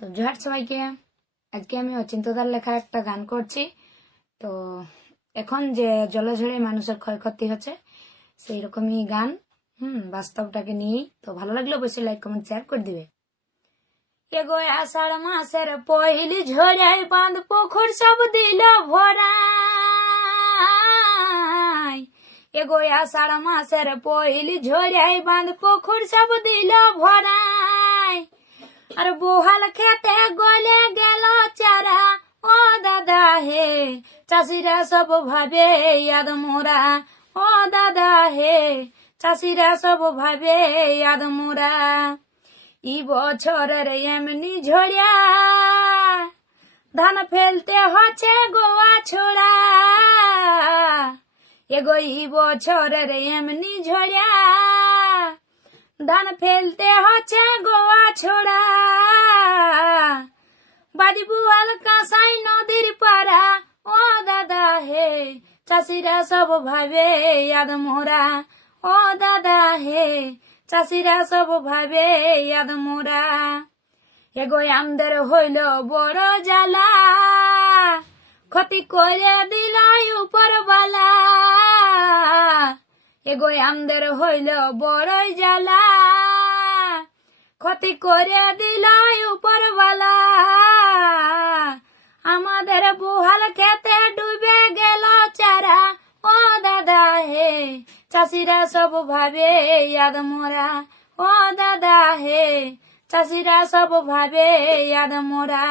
তো জোহার সবাইকে, আজকে আমি অচিন্তদার লেখার একটা গান করছি। তো এখন যে জলঝড়ে মানুষের ক্ষয়ক্ষতি হচ্ছে সেই রকমই গান, হুম, বাস্তবটাকে নিয়ে তো ভালো লাগলে অবশ্যই লাইক কমেন্ট শেয়ার করে দিবে। এগো আষাঢ় মাসের পহিলি ঝড়াই বাঁধ পুকুর সব দিল ভরাই। এগো আষাঢ় মাসের পহিলি ঝড়াই বাঁধ পুকুর সব দিল ভরাই। আর বোহাল খেতে গলে গেল চারা ও দাদা হে, চাষিরা সব ভাবে ইয়াদ মোরা। ও দাদা হে, চাষিরা সব ভাবে ইয়াদ মোরা। ই বছরের এমনি ঝড়িয়া ধান ফেলতে হচ্ছে গোয়া ছোড়া। এগো ই বছরের এমনি ঝড়িয়া ধান ফেলতে হচ্ছে গোয়া ছোড়া। চাষিরা সব ভাবে ইয়াদ মোরা। ও দাদা হে, চাষিরা সব ভাবে ইয়াদ মোরা। এগো আমদের হইল বড় জ্বালা। ক্ষতি করে দিলাই উপরবালা এগো আমদের হইল বড় জ্বালা। ক্ষতি করে দিলাই উপরবালা আমাদের বুহাল চাষিরা সব ভাবে ইয়াদ মোরা। ও দাদা হে চাষিরা সব ভাবে ইয়াদ মোরা।